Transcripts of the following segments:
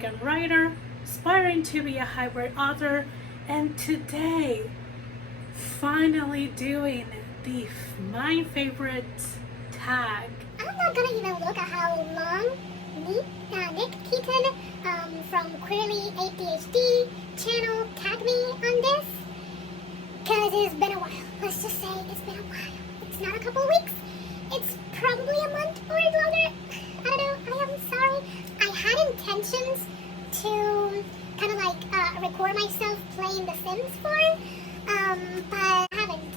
American writer, aspiring to be a hybrid author, and today finally doing my favorite tag. I'm not gonna even look at how long Nick Keaton from Queerly ADHD channel tagged me on this, because it's been a while. Let's just say it's been a while. It's not a couple weeks. It's probably a month or longer. I don't know. I am sorry. I had intentions to kind of like record myself playing The Sims 4, but I haven't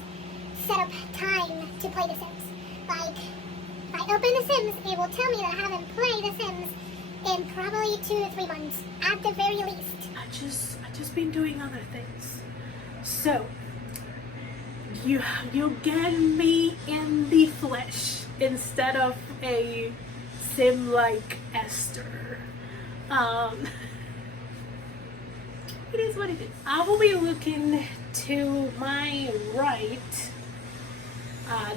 set up time to play The Sims. Like, if I open The Sims, it will tell me that I haven't played The Sims in probably 2 to 3 months, at the very least. I just been doing other things. So you get me in the flesh instead of a sim like Esther. It is what it is. I will be looking to my right.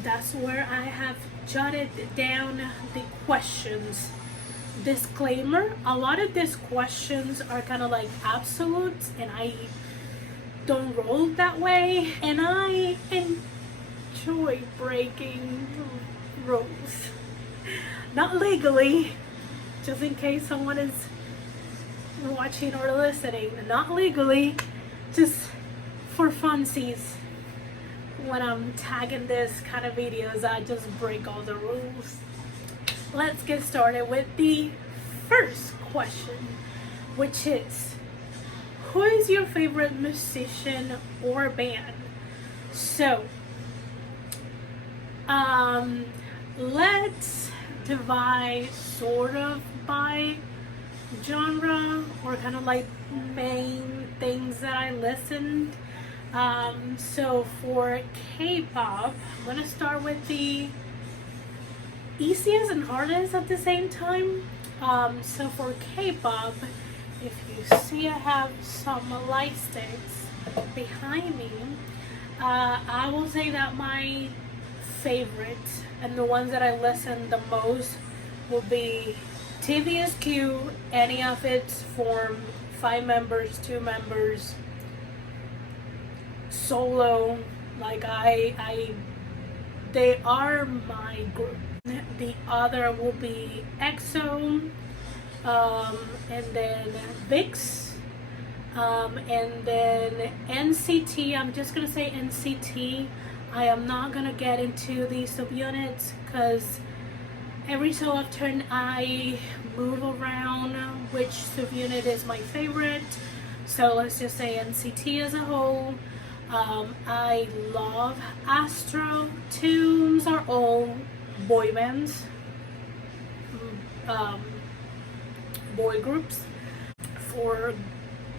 That's where I have jotted down the questions. Disclaimer, a lot of these questions are kind of like absolutes, and I don't roll that way, and I enjoy breaking rules. Not legally, just in case someone is watching or listening. Not legally, just for funsies. When I'm tagging this kind of videos, I just break all the rules. Let's get started with the first question, which is, who is your favorite musician or band? So, let's divide sort of by genre, or kind of like main things that I listened. So for K-pop, I'm gonna start with the easiest and hardest at the same time. So for K-pop, if you see, I have some light sticks behind me. I will say that my favorite and the ones that I listen the most will be TVSQ, any of its form, 5 members, 2 members, solo. Like they are my group. The other will be EXO, and then VIX, and then NCT. I'm just gonna say NCT. I am not gonna get into the subunits because every so often I move around which subunit is my favorite. So let's just say NCT as a whole. I love Astro. Tunes are all boy bands, boy groups. For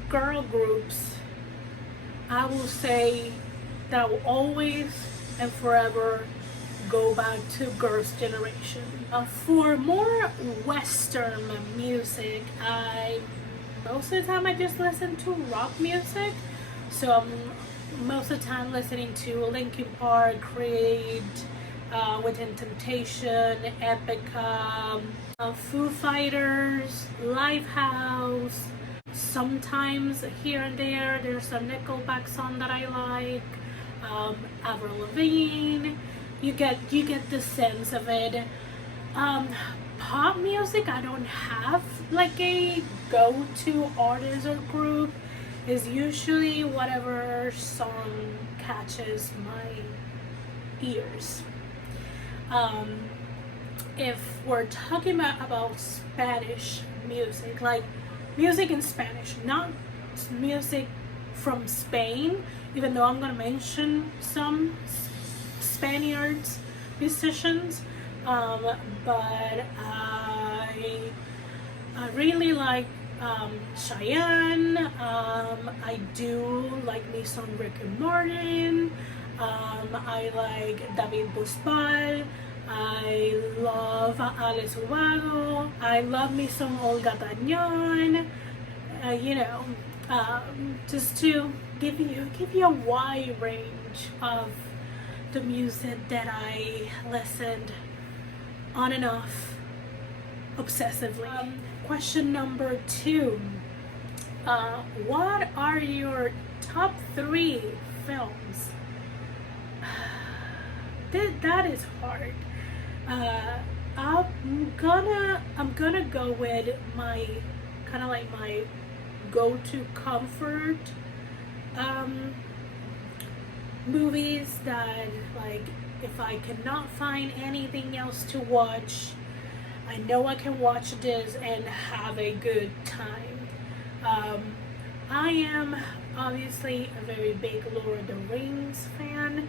girl groups, I will say that I will always and forever go back to Girls' Generation. For more Western music, most of the time I just listen to rock music. So I'm most of the time listening to Linkin Park, Creed, Within Temptation, Epica, Foo Fighters, Lifehouse. Sometimes here and there, there's a Nickelback song that I like. Avril Lavigne. You get the sense of it. Pop music, I don't have like a go-to artist or group. Is usually whatever song catches my ears. If we're talking about Spanish music, like music in Spanish, not music from Spain, even though I'm gonna mention some Spaniards musicians, but I really like Cheyenne. I do like me some Rick and Martin. I like David Bisbal. I love Alex Ubago. I love me some Olga Tañón. Just to give you a wide range of the music that I listened on and off obsessively. Question number 2. What are your top 3 films? That is hard. I'm gonna go with my kind of like my go-to comfort movies that, like, if I cannot find anything else to watch, I know I can watch this and have a good time. I am obviously a very big Lord of the Rings fan.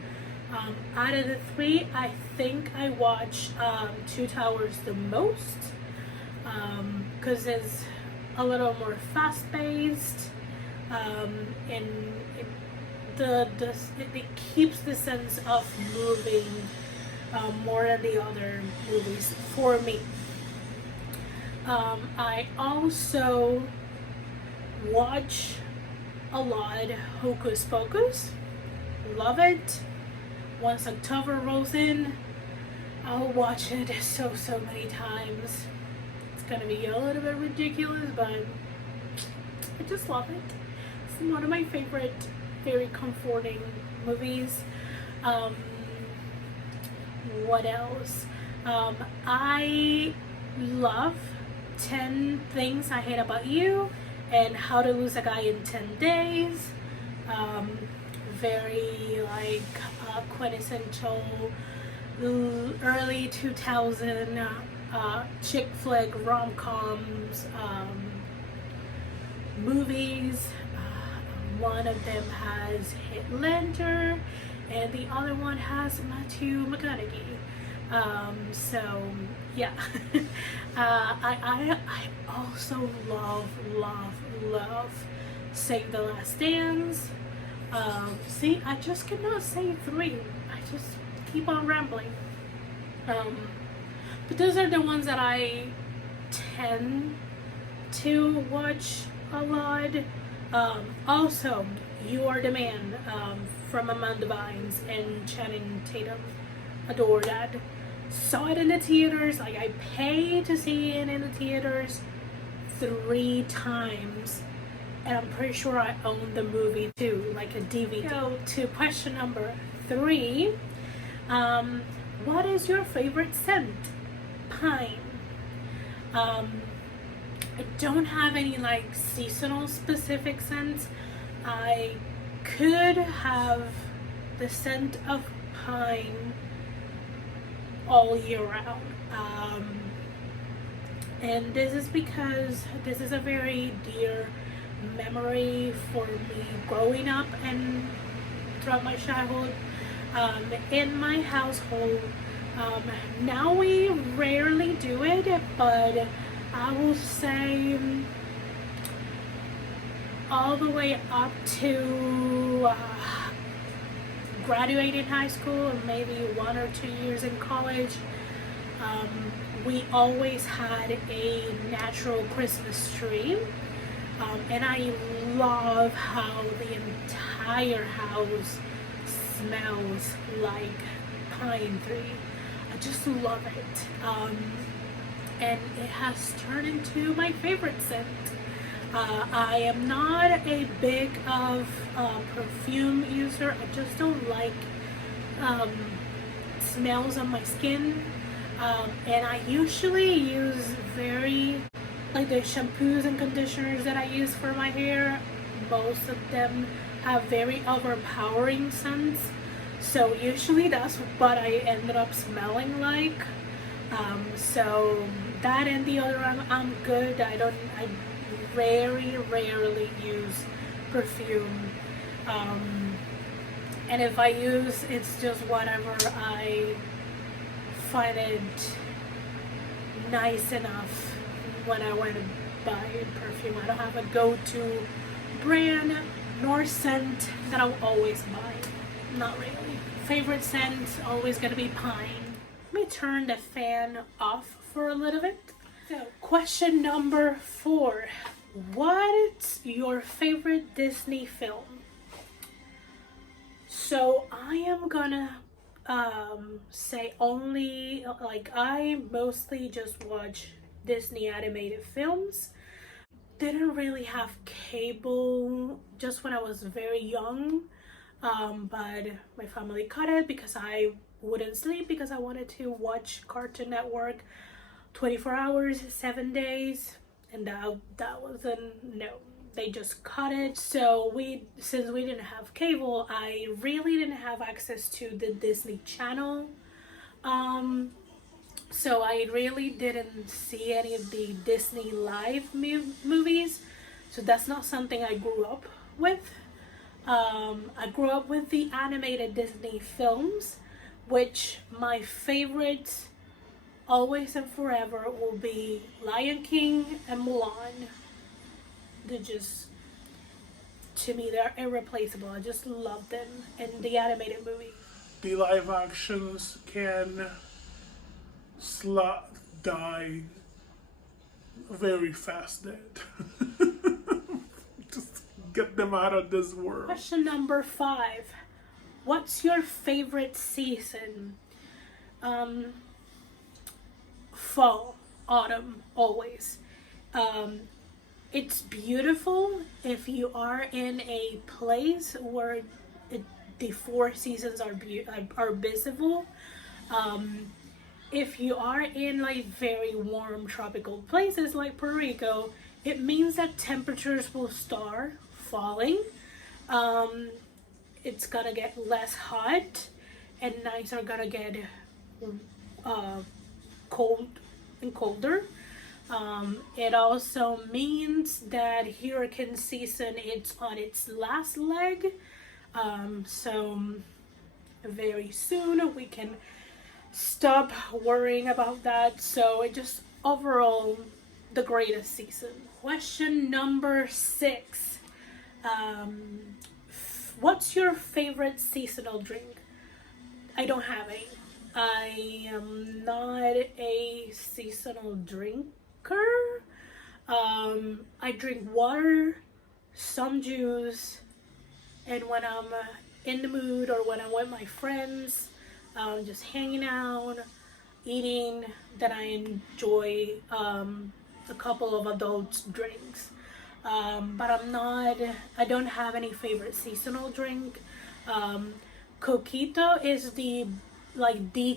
Out of the 3, I think I watch Two Towers the most, because it's a little more fast-paced, and it keeps the sense of moving more than the other movies for me. I also watch a lot Hocus Pocus. Love it. Once October rolls in, I'll watch it so many times. It's gonna be a little bit ridiculous, but I just love it. It's one of my favorite, very comforting movies. What else? I love 10 Things I Hate About You and How to Lose a Guy in 10 Days. Very like quintessential early 2000 chick flick rom-coms movies. One of them has Heath Ledger and the other one has Matthew McConaughey. So yeah. I also love Save the Last Dance. See, I just cannot say 3. I just keep on rambling. But those are the ones that I tend to watch a lot. Also, You Are the Man, from Amanda Bynes and Channing Tatum. Adore that. Saw it in the theaters. Like, I paid to see it in the theaters 3 times. And I'm pretty sure I own the movie too, like a DVD. So to question number 3, what is your favorite scent? Pine. I don't have any like seasonal specific scents. I could have the scent of pine all year round. And this is because this is a very dear memory for me growing up and throughout my childhood. In my household, now we rarely do it, but I will say all the way up to graduating high school and maybe 1 or 2 years in college, we always had a natural Christmas tree. And I love how the entire house smells like pine tree. I just love it. And it has turned into my favorite scent. I am not a big of perfume user. I just don't like smells on my skin. And I usually use like the shampoos and conditioners that I use for my hair, most of them have very overpowering scents. So usually that's what I ended up smelling like. So that and the other, I'm good. I rarely use perfume. And if I use, it's just whatever I find it nice enough when I want to buy perfume. I don't have a go-to brand nor scent that I'll always buy. Not really. Favorite scent always gonna be pine. Let me turn the fan off for a little bit. So, question number 4. What's your favorite Disney film? So I am gonna say only, like, I mostly just watch Disney animated films. Didn't really have cable just when I was very young, but my family cut it because I wouldn't sleep because I wanted to watch Cartoon Network 24 hours, 7 days, and that wasn't, no, they just cut it. So since we didn't have cable, I really didn't have access to the Disney Channel. So I really didn't see any of the Disney live movies. So that's not something I grew up with. I grew up with the animated Disney films, which my favorites always and forever will be Lion King and Mulan. They're just, to me, they're irreplaceable. I just love them in the animated movie. The live actions can die very fast dead. Just get them out of this world. Question number 5. What's your favorite season? Fall, autumn, always. It's beautiful if you are in a place where the 4 seasons are visible. If you are in like very warm tropical places like Puerto Rico, it means that temperatures will start falling. It's gonna get less hot and nights are gonna get cold and colder. It also means that hurricane season is on its last leg. So very soon we can stop worrying about that. So it just overall the greatest season. Question number 6. What's your favorite seasonal drink? I don't have any. I am not a seasonal drinker. I drink water, some juice, and when I'm in the mood or when I'm with my friends, just hanging out, eating, then I enjoy a couple of adult drinks. But I don't have any favorite seasonal drink. Coquito is the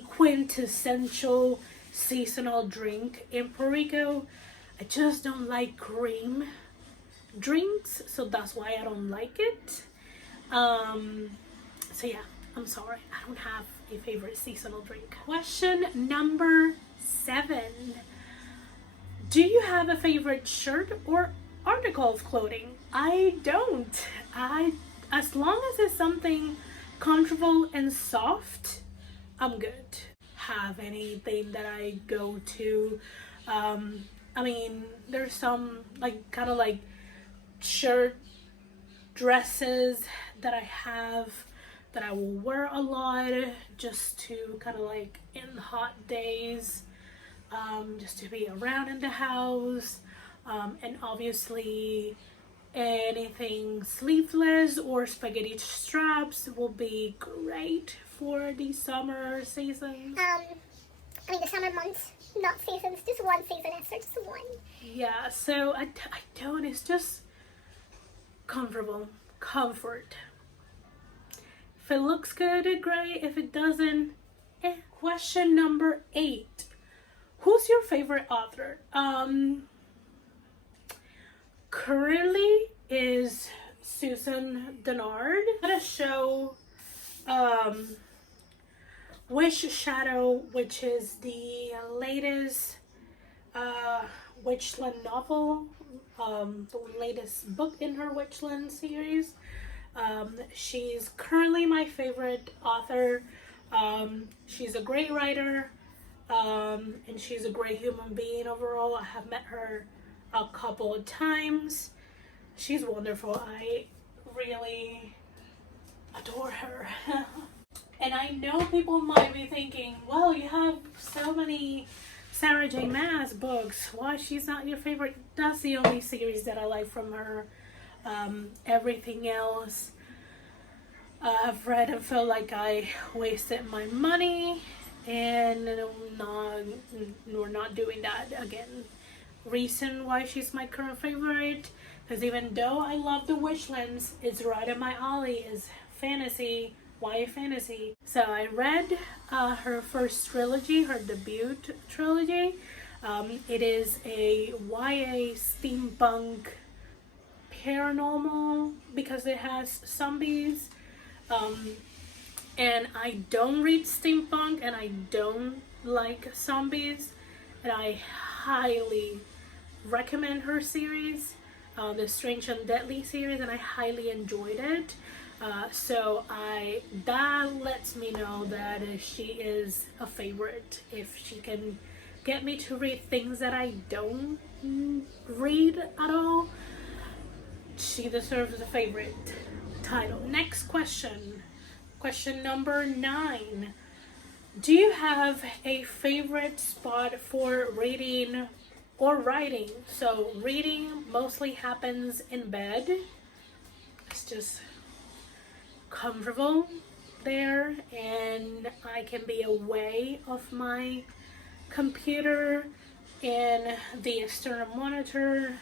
quintessential seasonal drink in Puerto Rico. I just don't like cream drinks, so that's why I don't like it. So yeah, I'm sorry, I don't have a favorite seasonal drink. Question number 7. Do you have a favorite shirt or article of clothing? I don't. As long as it's something comfortable and soft, I'm good. Have anything that I go to. I mean, there's some kind of shirt dresses that I have that I will wear a lot just to kind of in hot days, just to be around in the house. And obviously anything sleeveless or spaghetti straps will be great for the summer season. The summer months, not seasons, just one season, Esther, just one. Yeah, so I don't, it's just comfortable, comfort. If it looks good, great. If it doesn't, Question number 8. Who's your favorite author? Currently is Susan Dennard. I'm gonna show Wish Shadow, which is the latest Witchland novel, the latest book in her Witchland series. She's currently my favorite author. She's a great writer, and she's a great human being overall. I have met her a couple of times. She's wonderful. I really adore her. And I know people might be thinking, well, you have so many Sarah J. Maas books. Why she's not your favorite? That's the only series that I like from her. Everything else I've read and felt like I wasted my money. and we're not doing that again. Reason why she's my current favorite, because even though I love the Wishlands, it's right in my alley, is fantasy, YA fantasy. So I read her first trilogy, her debut trilogy. It is a YA steampunk paranormal because it has zombies. And I don't read steampunk and I don't like zombies, and I highly recommend her series, the Strange and Deadly series, and I highly enjoyed it. So that lets me know that she is a favorite. If she can get me to read things that I don't read at all, she deserves a favorite title. Next question. Question number 9. Do you have a favorite spot for reading or writing? So reading mostly happens in bed. It's just comfortable there, and I can be away of my computer and the external monitor.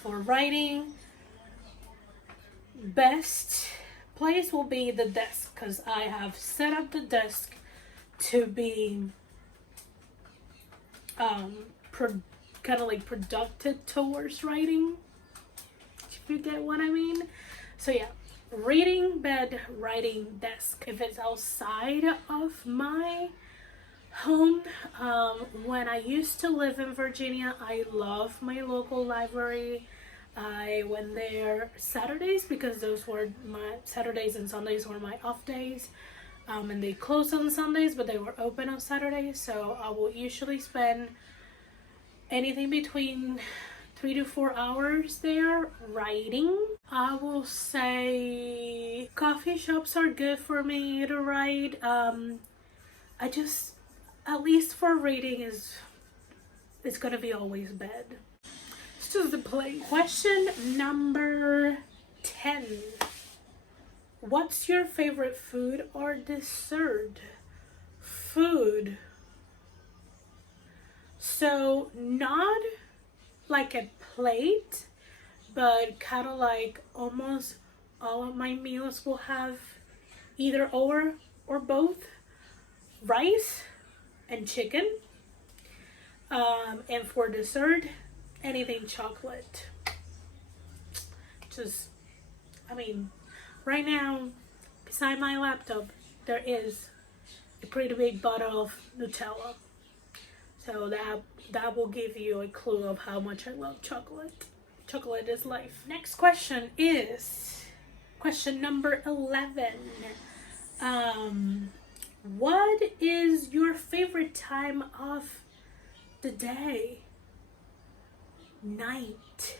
For writing, best place will be the desk, because I have set up the desk to be kind of like productive towards writing, if you get what I mean. So yeah, reading, bed, writing, desk. If it's outside of my home, when I used to live in Virginia, I love my local library. I went there Saturdays because those were my Saturdays, and Sundays were my off days. And they closed on Sundays, but they were open on Saturdays. So I will usually spend anything between 3 to 4 hours there writing. I will say coffee shops are good for me to write. I just, at least for reading, it's gonna be always bed. It's just the place. Question number 10. What's your favorite food or dessert? Food. So not like a plate, but kind of like almost all of my meals will have either or both rice and chicken. And for dessert, anything chocolate. Just, I mean, right now, beside my laptop, there is a pretty big bottle of Nutella. So that will give you a clue of how much I love chocolate. Chocolate is life. Next question is question number 11. What is your favorite time of the day? Night.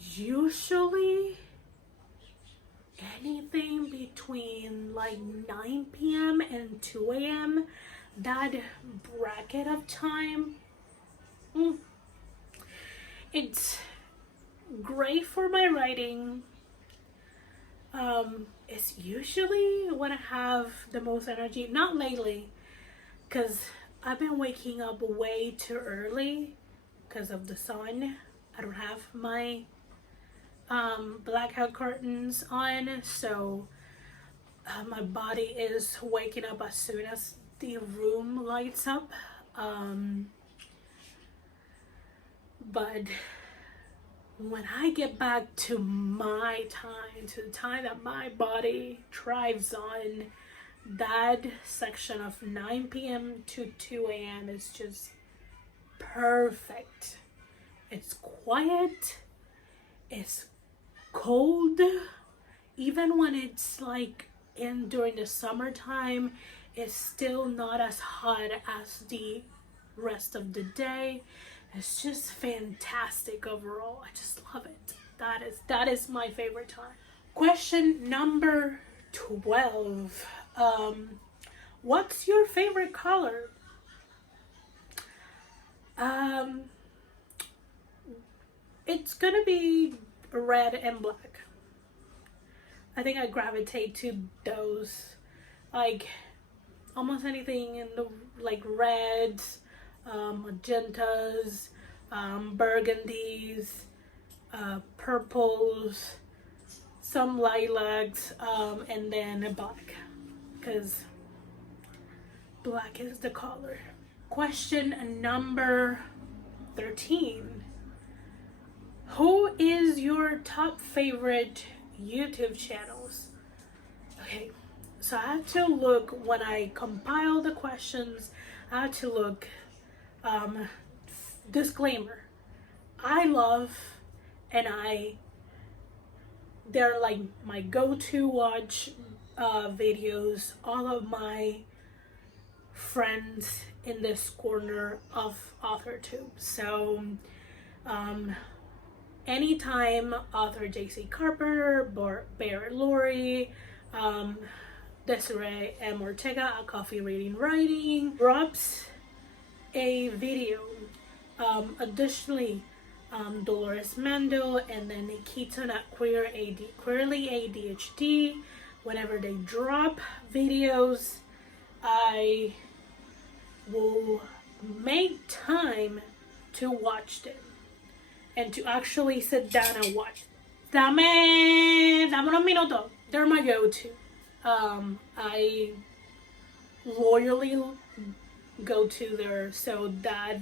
Usually anything between like 9 p.m. and 2 a.m. That bracket of time, it's great for my writing. It's usually when I have the most energy. Not lately, because I've been waking up way too early because of the sun. I don't have my blackout curtains on, so my body is waking up as soon as the room lights up. But when I get back to my time, to the time that my body thrives on, that section of 9 p.m. to 2 a.m. is just perfect. It's quiet, it's cold, even when it's like during the summertime, it's still not as hot as the rest of the day. It's just fantastic overall. I just love it. That is my favorite time. Question number 12. What's your favorite color? It's gonna be red and black. I think I gravitate to those. Like, almost anything in the like reds, magentas, burgundies, purples, some lilacs, and then a black, because black is the color. Question number 13. Who is your top favorite YouTube channels? Okay, so I had to look when I compiled the questions. I had to look. Disclaimer: I love and they're like my go-to watch videos. All of my friends in this corner of Authortube. So anytime author JC Carpenter, Bear Lori, Desiree M. Ortega, A Coffee Reading Writing, drops a video. Additionally, Dolores Mando and then Nick Keaton at Queerly ADHD. Whenever they drop videos, I will make time to watch them and to actually sit down and watch. Dame unos minutos. They're my go-to. I loyally go to there, so that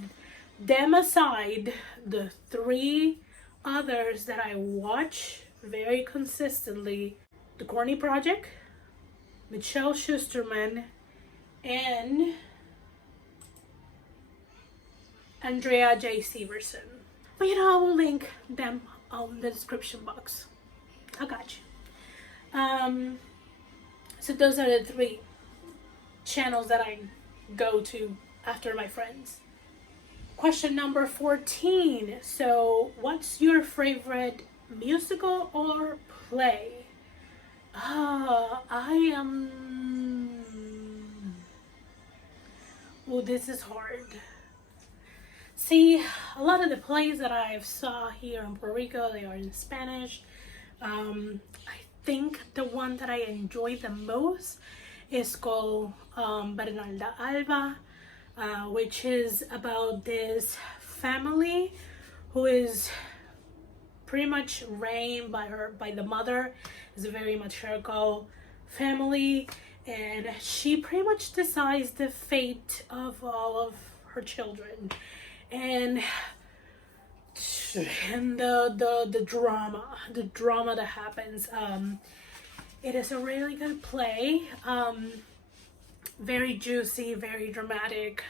them aside, the 3 others that I watch very consistently: The Corny Project, Michelle Schusterman, and Andrea J. Severson. But you know, I will link them on the description box. I got you. So those are the 3 channels that I go to after my friends. Question number 14. So, what's your favorite musical or play? I am... Oh, this is hard. See, a lot of the plays that I've saw here in Puerto Rico, they are in Spanish. I think the one that I enjoy the most is called Bernalda Alba, which is about this family who is pretty much raised by the mother. It's a very matriarchal family, and she pretty much decides the fate of all of her children, and the drama that happens. It is a really good play, very juicy, very dramatic,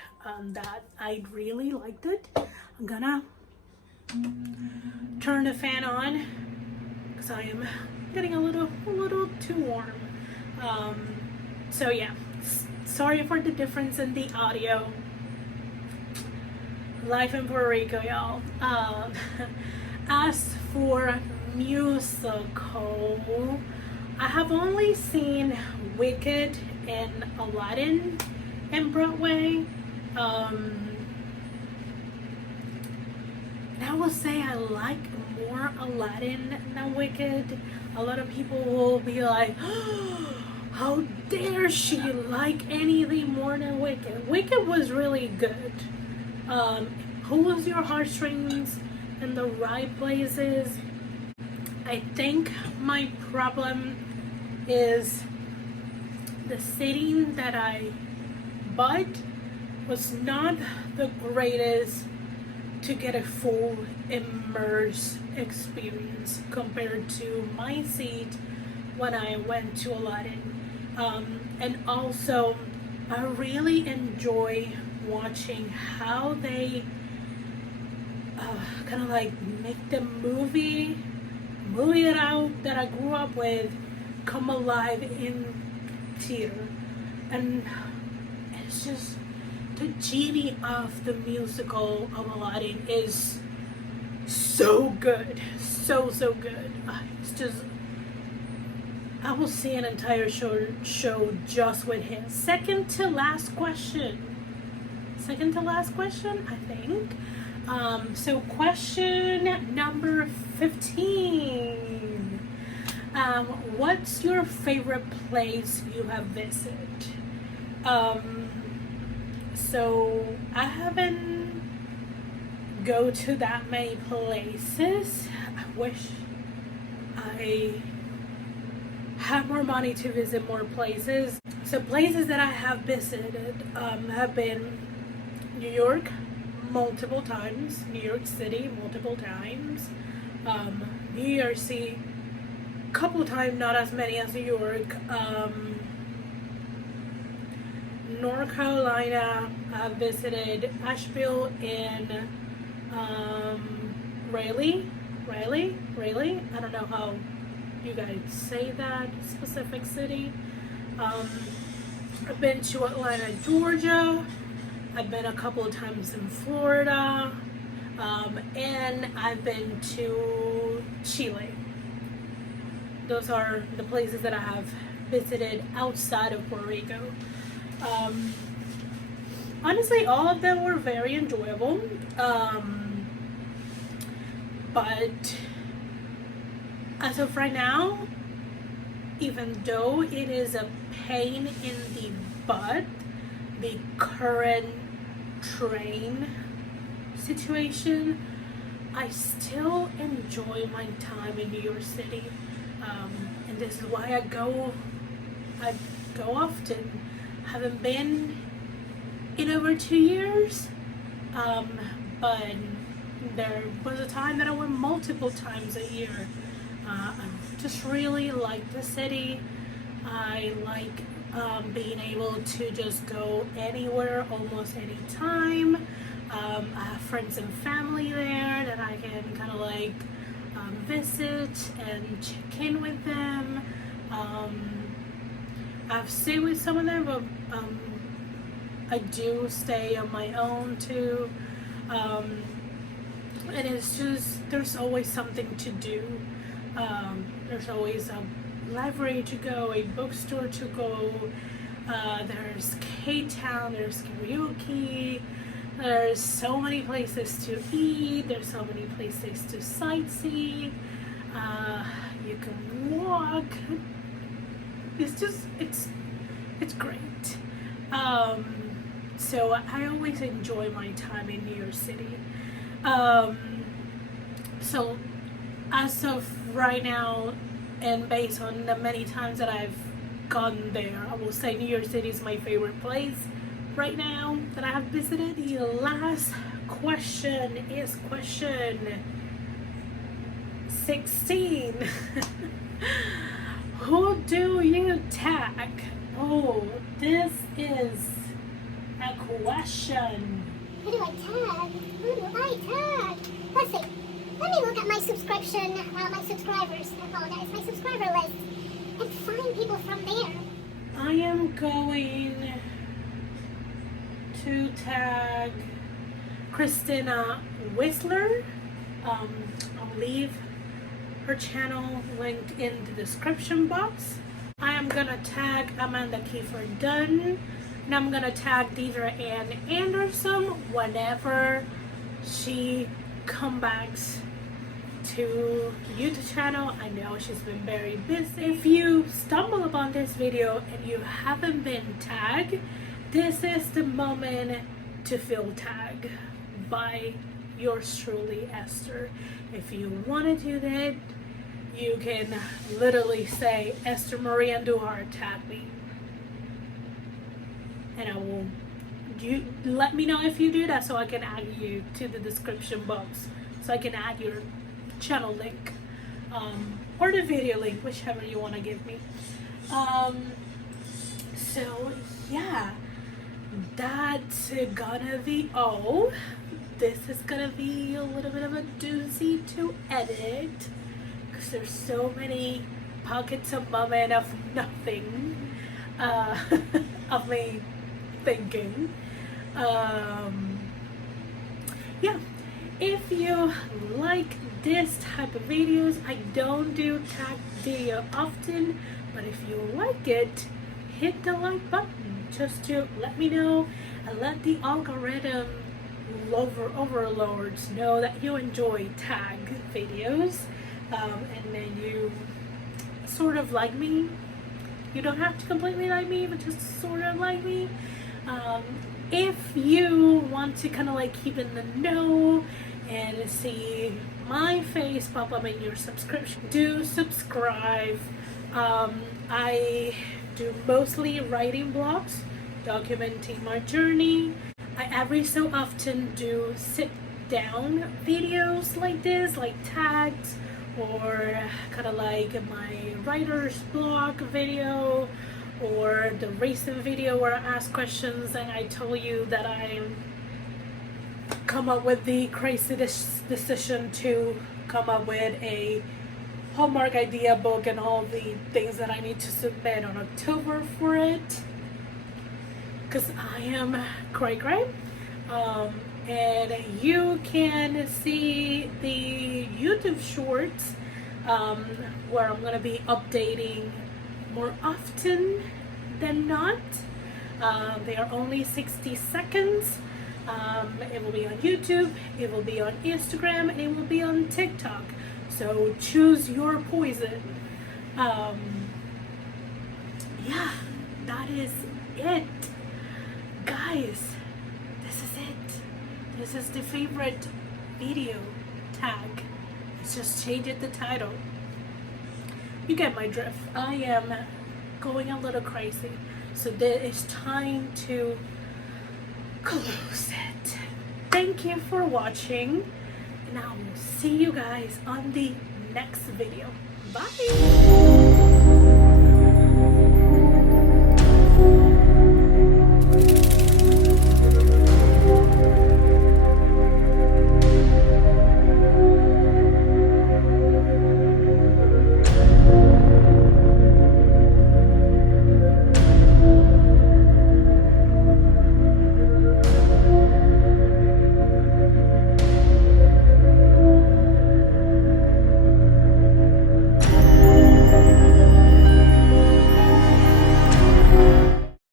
that I really liked it. I'm gonna turn the fan on because I am getting a little too warm. So yeah, sorry for the difference in the audio. Life in Puerto Rico, y'all. As for musical, I have only seen Wicked and Aladdin in Broadway. And I will say I like more Aladdin than Wicked. A lot of people will be like, oh, how dare she like anything more than Wicked? Wicked was really good. Pulls your heartstrings in the right places. I think my problem is the setting that I bought was not the greatest to get a full immersive experience compared to my seat when I went to Aladdin. And also, I really enjoy watching how they kind of like make the movie that I grew up with come alive in theater. And it's just, the genie of the musical of Aladdin is so good, so good. It's just, I will see an entire show just with him. Second to last question, I think. So question number 15. What's your favorite place you have visited? So I haven't go to that many places. I wish I had more money to visit more places. So places that I have visited have been New York multiple times, New York City multiple times, New Jersey couple times, not as many as New York, North Carolina. I visited Asheville and Raleigh. I don't know how you guys say that specific city. I've been to Atlanta, Georgia. I've been a couple of times in Florida, and I've been to Chile. Those are the places that I have visited outside of Puerto Rico. Honestly, all of them were very enjoyable, but as of right now, even though it is a pain in the butt, the current train situation, I still enjoy my time in New York City, and this is why I go often. Haven't been in over 2 years, but there was a time that I went multiple times a year. I just really like the city. I like being able to just go anywhere almost any time. I have friends and family there that I can kind of like visit and check in with them. I've stayed with some of them, but I do stay on my own too. And it's just, there's always something to do. There's always a library to go, a bookstore to go. There's K-Town, there's karaoke. There's so many places to eat. There's so many places to sightsee. You can walk. It's just, it's great. So I always enjoy my time in New York City. So as of right now, and based on the many times that I've gone there, I will say New York City is my favorite place right now that I have visited. The last question is question 16. Who do you tag? Oh, this is a question. Who do I tag? Who do I tag? Let's see. Let me look at my subscribers. I apologize. My subscriber list and find people from there. I am going to tag Christina Whistler. I'll leave her channel linked in the description box. I am gonna tag Amanda Kiefer Dunn, and I'm gonna tag Deidre Ann Anderson whenever she comes back to the YouTube channel. I know she's been very busy. If you stumble upon this video and you haven't been tagged, this is the moment to feel tagged by yours truly, Esther. If you want to do that, you can literally say Esther Marie Andujar tag me, and I will. You let me know if you do that so I can add you to the description box, so I can add your channel link, or the video link, whichever you want to give me. So yeah, that's gonna be all. This is gonna be a little bit of a doozy to edit because there's so many pockets of moment of nothing, of me thinking. Yeah, if you like this type of videos, I don't do tag video often, but if you like it, hit the like button just to let me know and let the algorithm overlords know that you enjoy tag videos, and then you sort of like me, You don't have to completely like me, but just sort of like me. If you want to kind of like keep in the know and see my face pop up in your subscription, do subscribe. I do mostly writing blogs, documenting my journey. I every so often do sit down videos like this, like tags, or kind of like my writer's blog video, or the recent video where I ask questions and I told you that I come up with the crazy decision to come up with a Hallmark idea book and all the things that I need to submit on October for it, because I am cray. And you can see the YouTube shorts where I'm going to be updating more often than not. They are only 60 seconds. It will be on YouTube, it will be on Instagram, and it will be on TikTok. So choose your poison. Yeah, that is it. Guys, this is it. This is the favorite video tag. Let's just change it the title. You get my drift. I am going a little crazy. So there is time to close it. Thank you for watching. And I will see you guys on the next video. Bye.